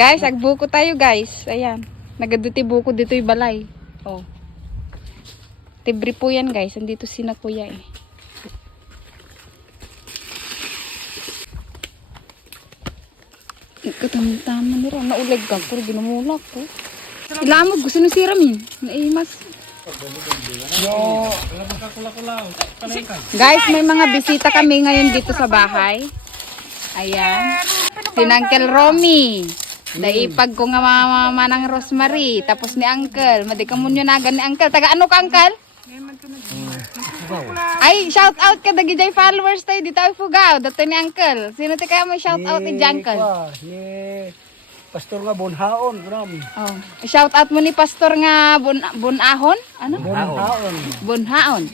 Guys, agbuko tayo guys. Ayan. Nagaduti buko dito yung balay. Oh. Tibre po yan guys. Andito si na kuya eh. Katamang-tama nila. Naulag ka. Puro ginumulak ko. Ilamog. Gusto nung siramin. Naimas. Guys, may mga bisita kami ngayon dito sa bahay. Ayan. Si Uncle Romy. Daipag ko nga mama ng Rosemary. Tapos ni Uncle. Madikamunyo nagan ni Uncle. Taga ano ka Uncle? Ay, shout out ka dagi jay followers tayo dito ay Fugao. Dato ni Uncle. Sino ti kaya mo shout out ni Uncle? Ni Pastor nga Bonhaon, gram. Oh. Shout out mo ni Pastor nga Bonahon? Ano? Bonhaon. Bonhaon.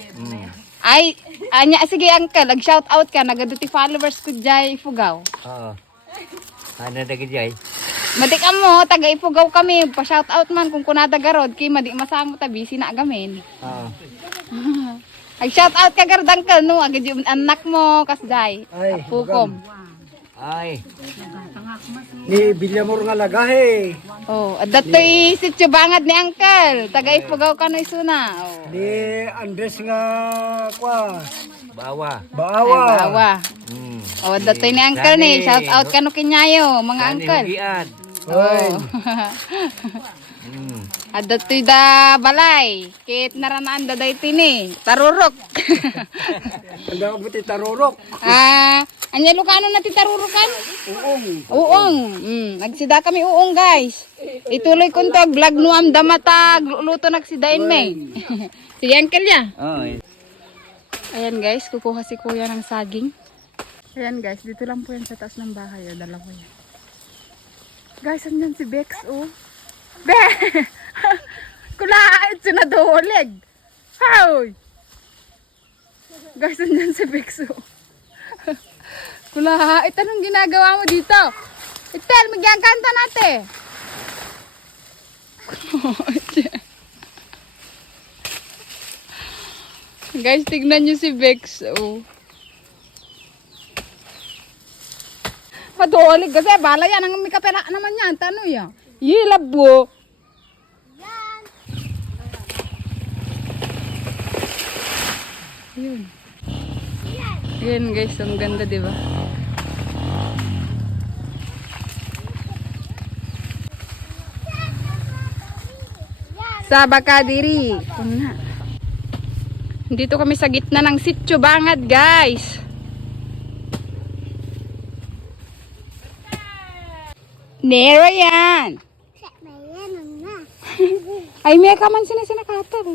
Ay, anya sige Uncle, ag shout out ka nagaduti followers ko jay Fugao. Oo. Ano na kajay? Madik mo, taga Ifugao kami. Pa-shout out man kung kunada garod. Kay madik masango ta busy na gamin. Oo. Ay shout out ka gardang ka no, agad yung anak mo kasday. Ay, Pukom. Ay. Ni Villamor nga lagahe. Oh, adatoy sityo bangad ni Uncle. Taga Ifugao ka no isuna. Oh. Ni Andres nga kwa. Bawa. Baawa. Ay, bawa. Oh, adatoy ni Uncle ni. Shout out ka no kinyayo, mga Uncle. Hugian. Hoy. Adatoy da balay. Kit naranaan da day tini. Tarurok. Anda ko buti tarurok. Anya lukano na ti tarurukan? Uong. Uong. Nagsida kami uong guys. Ituloy ko to vlog nuam damatag luto nagsidain may. Sige Uncle ya. Oy. Ayan guys, kukuha si kuya ng saging. Ayan guys, dito lang po yan sa taas ng bahay. O, dalawa yan. Guys, andyan si Bex, oh. Be! Kulait siya na doleg. Hoy! Guys, andyan si Bex, oh. Kulait, anong ginagawa mo dito? Itel, magyang kanta natin. Guys, tignan nyo si Bex, oh. Madulig kasi, bala yan. Ang may kapela naman yan. Tano yan? Yilabo. Yan. Yan guys, ang ganda diba? Sa Bakadiri. Una. Dito kami sa gitna ng sityo bangad guys. Nero yan. Ay, may ka man sinakatar.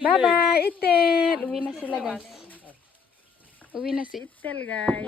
Bye-bye, Itel. Uwi na sila guys. Uwi na si Itel guys.